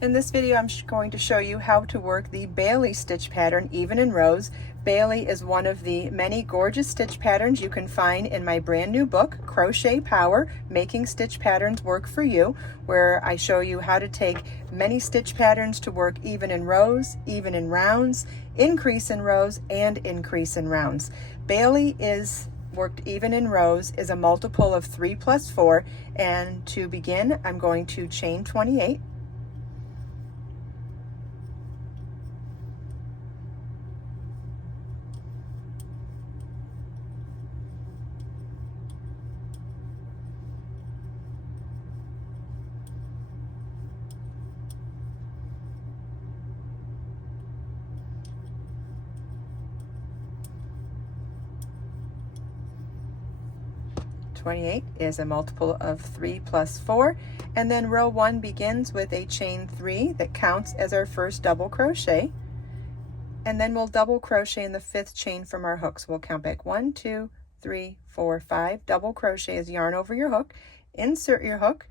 In this video, I'm going to show you how to work the Bailey stitch pattern, even in rows. Bailey is one of the many gorgeous stitch patterns you can find in my brand new book, Crochet Power, Making Stitch Patterns Work for You, where I show you how to take many stitch patterns to work even in rows, even in rounds, increase in rows, and increase in rounds. Bailey is worked even in rows is a multiple of 3 plus 4, and to begin, I'm going to chain 28. (28) is a multiple of 3 plus 4, and then row 1 begins with a chain 3 that counts as our first double crochet, and then we'll double crochet in the 5th chain from our hook. So we'll count back 1, 2, 3, 4, 5, double crochet as yarn over your hook, insert your hook,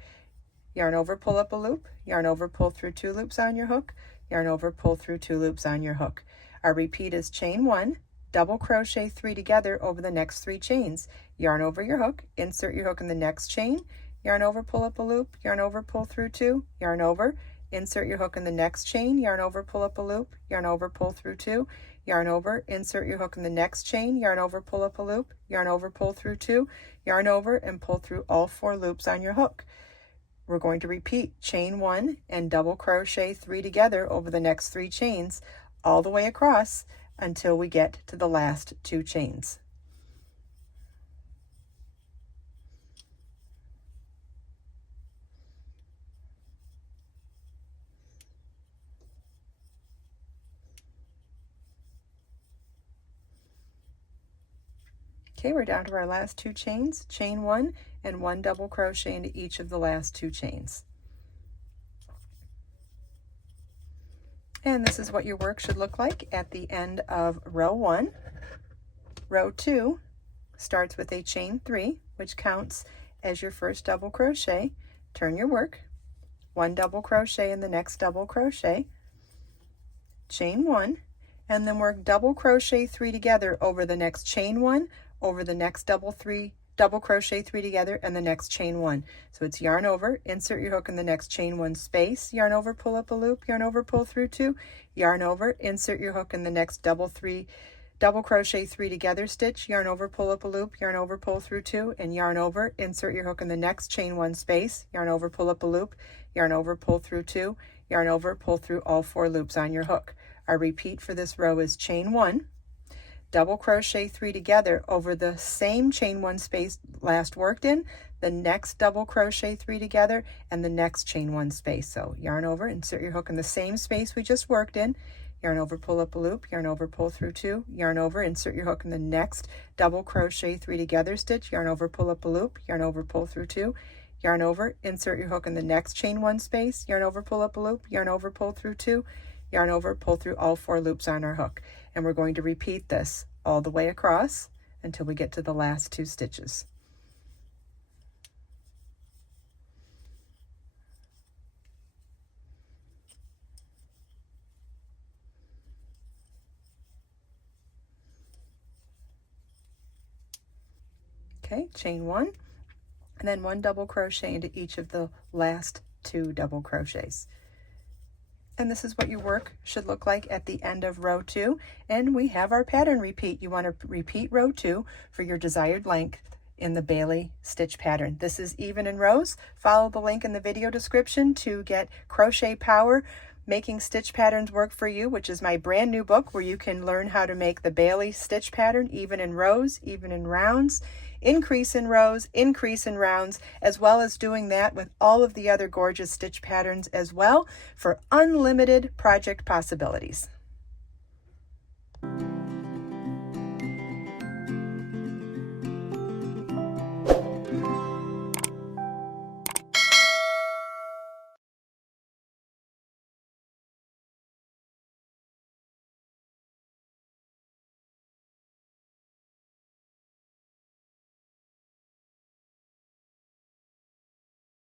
yarn over, pull up a loop, yarn over, pull through 2 loops on your hook, yarn over, pull through 2 loops on your hook. Our repeat is chain 1, double crochet 3 together over the next 3 chains, yarn over your hook, insert your hook in the next chain, yarn over, pull up a loop, yarn over, pull through 2, yarn over, insert your hook in the next chain, yarn over, pull up a loop, yarn over, pull through 2, yarn over, insert your hook in the next chain, yarn over, pull up a loop, yarn over, pull through 2, yarn over, and pull through all 4 loops on your hook. We're going to repeat chain 1 and double crochet 3 together over the next 3 chains all the way across until we get to the last 2 chains. Okay, we're down to our last 2 chains, chain 1 and 1 double crochet into each of the last 2 chains. And this is what your work should look like at the end of row 1. Row 2 starts with a chain 3, which counts as your first double crochet. Turn your work, 1 double crochet in the next double crochet, chain 1, and then work double crochet 3 together over the next chain 1, over the next double crochet 3 together, and the next chain 1. So it's yarn over, insert your hook in the next chain 1 space, yarn over, pull up a loop, yarn over, pull through 2, yarn over, insert your hook in the next double crochet 3 together stitch, yarn over, pull up a loop, yarn over, pull through 2, and yarn over, insert your hook in the next chain 1 space, yarn over, pull up a loop, yarn over, pull through 2, yarn over, pull through all 4 loops on your hook. Our repeat for this row is chain 1, double crochet 3 together over the same chain 1 space last worked in, the next double crochet 3 together, and the next chain 1 space. So yarn over, insert your hook in the same space we just worked in, yarn over, pull up a loop, yarn over, pull through 2, yarn over, insert your hook in the next double crochet 3 together stitch, yarn over, pull up a loop, yarn over, pull through 2, yarn over, insert your hook in the next chain 1 space, yarn over, pull up a loop, yarn over, pull through 2, yarn over, pull through all 4 loops on our hook. And we're going to repeat this all the way across until we get to the last 2 stitches. Okay, chain 1, and then 1 double crochet into each of the last 2 double crochets. And this is what your work should look like at the end of row 2. And we have our pattern repeat. You want to repeat row 2 for your desired length in the Bailey stitch pattern. This is even in rows. Follow the link in the video description to get Crochet Power, Making Stitch Patterns Work for You, which is my brand new book where you can learn how to make the Bailey stitch pattern even in rows, even in rounds, increase in rows, increase in rounds, as well as doing that with all of the other gorgeous stitch patterns as well for unlimited project possibilities.